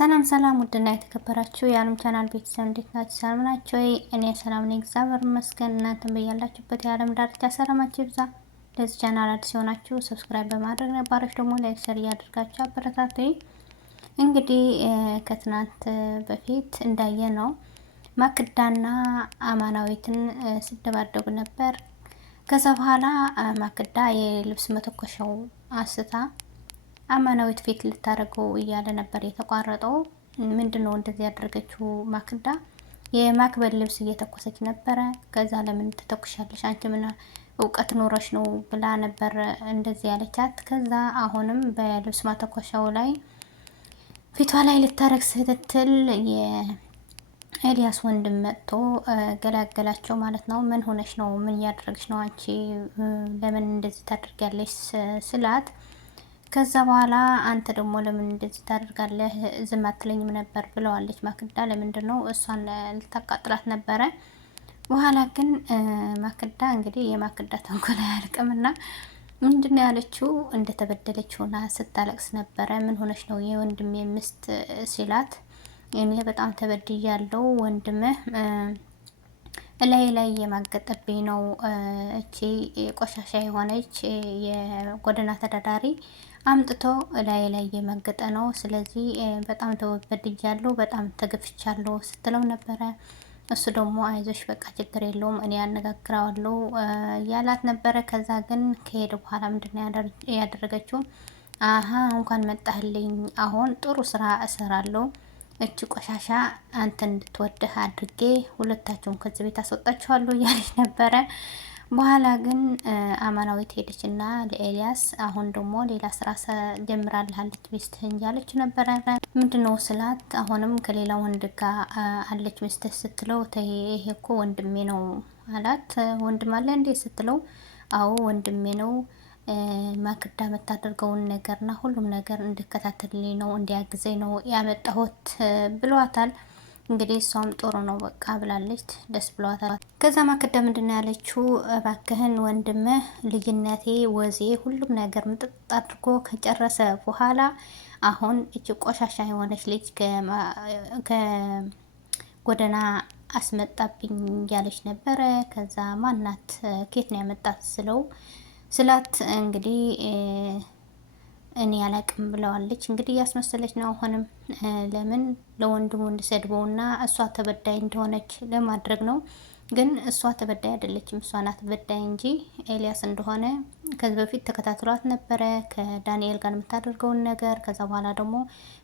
ሰላም ሰላም ውድና የተከበራችሁ የዓለም ቻናል ቤተሰብ እንዴት ናችሁ? ሰላም ናችሁ ወይ? እኔ ሰላም ነኝ፣ እግዚአብሔር ይመስገን። እናንተም በያላችሁበት የዓለም ዳርቻ ሰላማችሁ ይብዛ። ለዚህ ቻናል አዲስ የሆናችሁ ሰብስክራይብ በማድረግ ነባሮች ደግሞ ላይክ፣ ሸር እያደርጋችሁ አበረታቱኝ። እንግዲህ ከትናንት በፊት እንዳየ ነው ማክዳና አማናዊትን ሲደባደቡ ነበር። ከዛ በኋላ ማክዳ የልብስ መተኮሻው አንስታ አማናዊት ፊት ልታደርገው እያለ ነበር የተቋረጠው። ምንድነው እንደዚህ ያደረገችው? ማክዳ የማክበድ ልብስ እየተኮሰች ነበረ። ከዛ ለምን ትተኩሻለሽ? አንቺ ምን እውቀት ኖረሽ ነው ብላ ነበር እንደዚህ ያለቻት። ከዛ አሁንም በልብስ ማተኮሻው ላይ ፊቷ ላይ ልታረግ ስትል የኤልያስ ወንድም መጥቶ ገላገላቸው ማለት ነው። ምን ሆነሽ ነው? ምን እያደረግሽ ነው? አንቺ ለምን እንደዚህ ታደርጊያለሽ ስላት ከዛ በኋላ አንተ ደግሞ ለምን እንደዚህ ታደርጋለህ? ዝም አትለኝም ነበር ብለዋለች ማክዳ። ለምንድን ነው እሷን ልታቃጥላት ነበረ። በኋላ ግን ማክዳ እንግዲህ የማክዳ ተንኮል አያልቅምና ምንድን ነው ያለችው? እንደተበደለች ሆና ስታለቅስ ነበረ። ምን ሆነች ነው የወንድሜ ሚስት ሲላት፣ እኔ በጣም ተበድያለሁ፣ ወንድምህ ላይ የማገጠብኝ ነው። እቺ ቆሻሻ የሆነች የጎዳና ተዳዳሪ አምጥቶ ላይ የመገጠ ነው። ስለዚህ በጣም ተበድያለሁ፣ በጣም ተገፍቻለሁ ስትለው ነበረ። እሱ ደግሞ አይዞሽ በቃ ችግር የለውም እኔ ያነጋግረዋለሁ ያላት ነበረ። ከዛ ግን ከሄደ በኋላ ምንድነው ያደረገችው? እንኳን መጣህልኝ፣ አሁን ጥሩ ስራ እሰራለሁ፣ እቺ ቆሻሻ አንተ እንድትወድህ አድርጌ ሁለታቸውን ከዚህ ቤት አስወጣችኋለሁ እያለች ነበረ። በኋላ ግን አማናዊት ሄደች እና ለኤልያስ አሁን ደግሞ ሌላ ስራ ጀምራለች ሚስትህ እያለች ነበረ። ምንድነው ስላት፣ አሁንም ከሌላ ወንድ ጋር አለች ሚስትህ ስትለው፣ ይሄ እኮ ወንድሜ ነው አላት። ወንድም አለ እንዴ ስትለው፣ አዎ ወንድሜ ነው፣ ማክዳ የምታደርገውን ነገርና ሁሉም ነገር እንድከታተልልኝ ነው እንዲያግዘኝ ነው ያመጣሁት ብሏታል። እንግዲህ እሷም ጥሩ ነው በቃ ብላለች፣ ደስ ብሏታል። ከዛ ማክዳ ምንድነው ያለችው? እባክህን ወንድምህ ልጅነቴ ወዜ ሁሉም ነገር ምጥጥ አድርጎ ከጨረሰ በኋላ አሁን እቺ ቆሻሻ የሆነች ልጅ ከጎዳና አስመጣብኝ ያለች ነበረ። ከዛ ማናት ኬት ነው ያመጣት ስላት እንግዲህ እኔ አላቅም ብለዋለች። እንግዲህ እያስመሰለች ነው አሁንም። ለምን ለወንድሙ እንዲሰድበውና እሷ ተበዳይ እንደሆነች ለማድረግ ነው። ግን እሷ ተበዳይ አይደለችም፣ እሷ ናት ተበዳይ እንጂ ኤልያስ እንደሆነ ከዚህ በፊት ተከታትሏት ነበረ ከዳንኤል ጋር የምታደርገውን ነገር። ከዛ በኋላ ደግሞ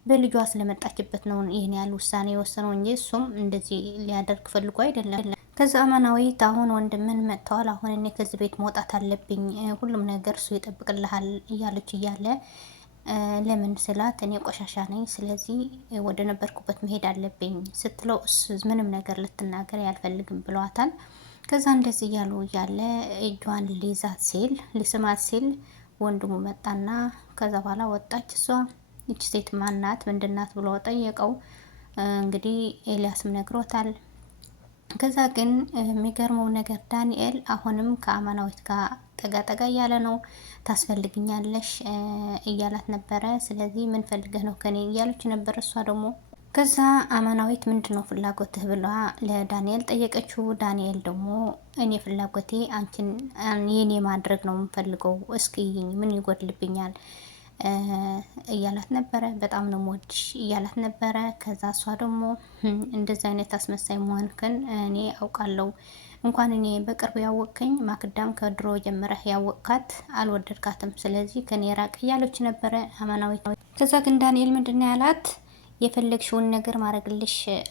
በልጇ ስለመጣችበት ነው ይህን ያህል ውሳኔ የወሰነው እንጂ እሱም እንደዚህ ሊያደርግ ፈልጎ አይደለም። ከዛ አማናዊት አሁን ወንድምን መጥተዋል፣ አሁን እኔ ከዚህ ቤት መውጣት አለብኝ፣ ሁሉም ነገር እሱ ይጠብቅልሃል እያለች እያለ ለምን ስላት፣ እኔ ቆሻሻ ነኝ፣ ስለዚህ ወደ ነበርኩበት መሄድ አለብኝ ስትለው፣ እሱ ምንም ነገር ልትናገር ያልፈልግም ብለዋታል። ከዛ እንደዚህ እያሉ እያለ እጇን ሊስማት ሲል ወንድሙ መጣና ከዛ በኋላ ወጣች። እሷ ይቺ ሴት ማናት ምንድናት ብሎ ጠየቀው። እንግዲህ ኤልያስም ነግሮታል። ከዛ ግን የሚገርመው ነገር ዳንኤል አሁንም ከአማናዊት ጋር ጠጋ እያለ ነው። ታስፈልግኛለሽ እያላት ነበረ። ስለዚህ ምን ፈልገህ ነው ከኔ እያለች ነበር እሷ ደግሞ። ከዛ አማናዊት ምንድነው ፍላጎትህ ብላ ለዳንኤል ጠየቀችው። ዳንኤል ደግሞ እኔ ፍላጎቴ አንቺን የኔ ማድረግ ነው የምፈልገው፣ እስኪ ምን ይጎድልብኛል እያላት ነበረ። በጣም ነው የምወድሽ እያላት ነበረ። ከዛ እሷ ደግሞ እንደዚህ አይነት አስመሳይ መሆንክን እኔ አውቃለሁ፣ እንኳን እኔ በቅርብ ያወቅከኝ ማክዳም ከድሮ ጀምረህ ያወቅካት አልወደድካትም፣ ስለዚህ ከኔ ራቅ እያለች ነበረ አማናዊት። ከዛ ግን ዳንኤል ምንድነው ያላት? የፈለግሽውን ነገር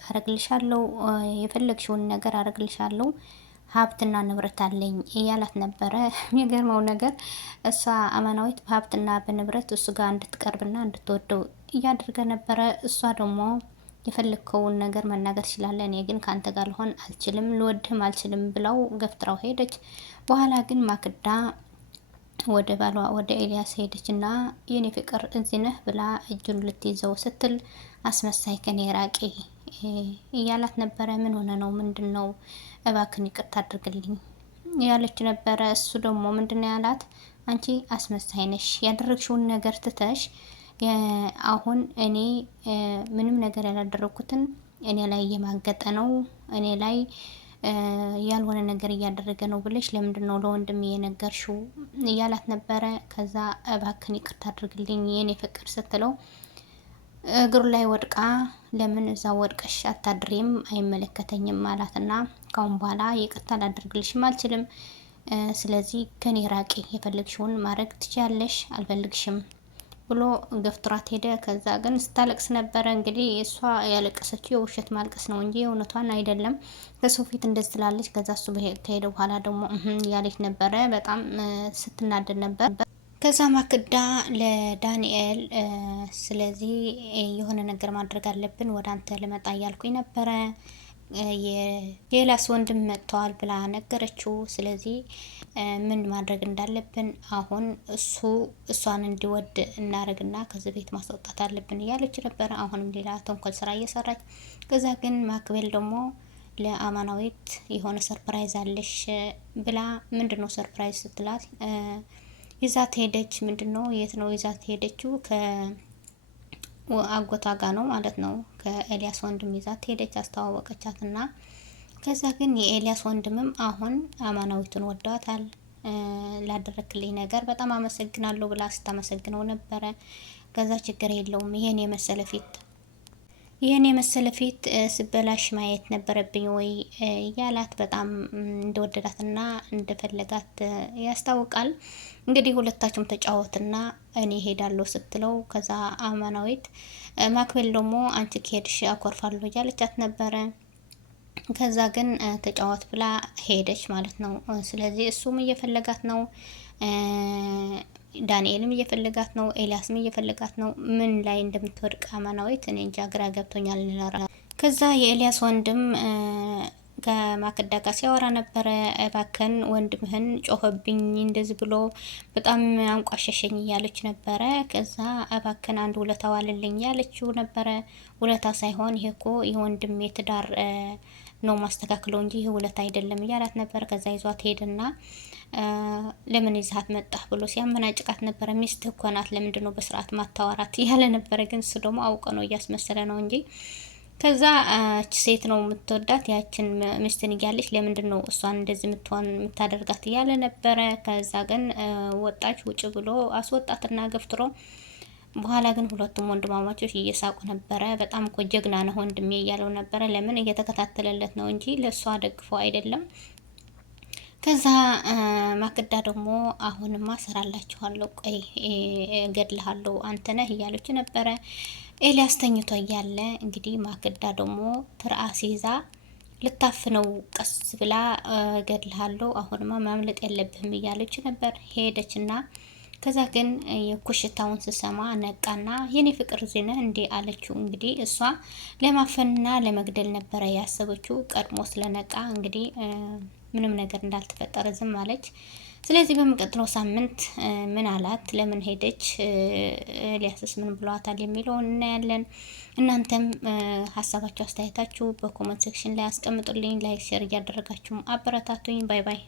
አረግልሻለሁ፣ የፈለግሽውን ነገር አረግልሻለሁ፣ ሀብትና ንብረት አለኝ እያላት ነበረ። የሚገርመው ነገር እሷ አማናዊት በሀብትና በንብረት እሱ ጋር እንድትቀርብና እንድትወደው እያደረገ ነበረ። እሷ ደግሞ የፈለግከውን ነገር መናገር ትችላለህ፣ እኔ ግን ከአንተ ጋር ልሆን አልችልም፣ ልወድህም አልችልም ብለው ገፍትራው ሄደች። በኋላ ግን ማክዳ ወደ ባሏ ወደ ኤልያስ ሄደች እና የኔ ፍቅር እዚህ ነህ ብላ እጁን ልትይዘው ስትል አስመሳይ ከኔ ራቂ እያላት ነበረ። ምን ሆነ ነው? ምንድን ነው? እባክን ይቅርታ አድርግልኝ ያለች ነበረ። እሱ ደግሞ ምንድነው ያላት? አንቺ አስመሳይ ነሽ፣ ያደረግሽውን ነገር ትተሽ አሁን እኔ ምንም ነገር ያላደረኩትን እኔ ላይ እየማገጠ ነው፣ እኔ ላይ ያልሆነ ነገር እያደረገ ነው ብለሽ ለምንድን ነው ለወንድም የነገርሽው እያላት ነበረ። ከዛ እባክን ይቅርታ አድርግልኝ የኔ ፍቅር ስትለው እግሩ ላይ ወድቃ ለምን እዛ ወድቀሽ አታድሬም አይመለከተኝም ማላትና ካሁን በኋላ ይቅርታ ላደርግልሽም አልችልም፣ ስለዚህ ከኔ ራቂ፣ የፈለግሽውን ማድረግ ትችያለሽ፣ አልፈልግሽም ብሎ ገፍትሯት ሄደ። ከዛ ግን ስታለቅስ ነበረ። እንግዲህ እሷ ያለቀሰችው የውሸት ማልቀስ ነው እንጂ እውነቷን አይደለም። ከሰው ፊት እንደዚህ ትላለች። ከዛ እሱ ከሄደ በኋላ ደግሞ ያለች ነበረ። በጣም ስትናደድ ነበር። ከዛ ማክዳ ለዳንኤል ስለዚህ የሆነ ነገር ማድረግ አለብን፣ ወደ አንተ ልመጣ እያልኩኝ ነበረ፣ የሌላስ ወንድም መጥተዋል ብላ ነገረችው። ስለዚህ ምን ማድረግ እንዳለብን አሁን እሷን እንዲወድ እናደርግና ከዚህ ቤት ማስወጣት አለብን እያለች ነበረ። አሁንም ሌላ ተንኮል ስራ እየሰራች። ከዛ ግን ማክቤል ደግሞ ለአማናዊት የሆነ ሰርፕራይዝ አለሽ ብላ ምንድነው ሰርፕራይዝ ስትላት ይዛት ሄደች። ምንድነው የት ነው ይዛት ሄደችው? ከአጎቷ ጋር ነው ማለት ነው። ከኤልያስ ወንድም ይዛት ሄደች፣ አስተዋወቀቻት እና ከዛ ግን የኤልያስ ወንድምም አሁን አማናዊቱን ወደዋታል። ላደረክልኝ ነገር በጣም አመሰግናለሁ ብላ ስታመሰግነው ነበረ። ከዛ ችግር የለውም ይህን የመሰለ ፊት ስበላሽ ማየት ነበረብኝ ወይ ያላት በጣም እንደወደዳትና እንደፈለጋት ያስታውቃል። እንግዲህ ሁለታቸውም ተጫወትና እኔ ሄዳለሁ ስትለው ከዛ አማናዊት ማክቤል ደግሞ አንቺ ከሄድሽ አኮርፋለሁ እያለቻት ነበረ። ከዛ ግን ተጫወት ብላ ሄደች ማለት ነው። ስለዚህ እሱም እየፈለጋት ነው፣ ዳንኤልም እየፈለጋት ነው፣ ኤልያስም እየፈለጋት ነው። ምን ላይ እንደምትወድቅ አማናዊት እኔ እንጃ ግራ ገብቶኛል። ከዛ የኤልያስ ወንድም ከማክዳ ጋር ሲያወራ ነበረ። እባክን ወንድምህን ጮኸብኝ እንደዚህ ብሎ በጣም አንቋሸሸኝ እያለች ነበረ። ከዛ እባክን አንድ ውለታ ዋልልኝ ያለችው ነበረ። ውለታ ሳይሆን ይሄ እኮ የወንድም የትዳር ነው ማስተካክለው እንጂ ይህ ውለታ አይደለም እያላት ነበር። ከዛ ይዟት ሄድና ለምን ይዛት መጣህ ብሎ ሲያመናጭቃት ነበረ። ሚስትህ እኮ ናት፣ ለምንድን ነው በስርዓት ማታወራት እያለ ነበረ። ግን እሱ ደግሞ አውቀ ነው እያስመሰለ ነው እንጂ ከዛ እች ሴት ነው የምትወዳት ያችን ሚስትን እያለች ለምንድን ነው እሷን እንደዚህ የምታደርጋት እያለ ነበረ። ከዛ ግን ወጣች፣ ውጭ ብሎ አስወጣትና ገፍትሮ በኋላ ግን ሁለቱም ወንድማማቾች እየሳቁ ነበረ። በጣም እኮ ጀግና ነህ ወንድሜ እያለው ነበረ። ለምን እየተከታተለለት ነው እንጂ ለእሷ ደግፎ አይደለም። ከዛ ማክዳ ደግሞ አሁንማ ሰራላችኋለሁ፣ ቆይ እገድልሃለሁ አንተ ነህ እያለች ነበረ። ኤልያስ ተኝቶ እያለ እንግዲህ ማክዳ ደግሞ ትርአስ ይዛ ልታፍነው ቀስ ብላ እገድልሃለሁ፣ አሁንማ ማምለጥ የለብህም እያለች ነበር። ሄደችና ከዛ ግን የኩሽታውን ስሰማ ነቃና የኔ ፍቅር ዜና እንዴ አለችው። እንግዲህ እሷ ለማፈንና ለመግደል ነበረ ያሰበችው። ቀድሞ ስለነቃ እንግዲህ ምንም ነገር እንዳልተፈጠረ ዝም አለች። ስለዚህ በሚቀጥለው ሳምንት ምን አላት፣ ለምን ሄደች፣ ኤልያስስ ምን ብሏታል የሚለውን እናያለን። እናንተም ሀሳባችሁ አስተያየታችሁ በኮመንት ሴክሽን ላይ አስቀምጡልኝ። ላይክ ሼር እያደረጋችሁም አበረታቱኝ። ባይ ባይ።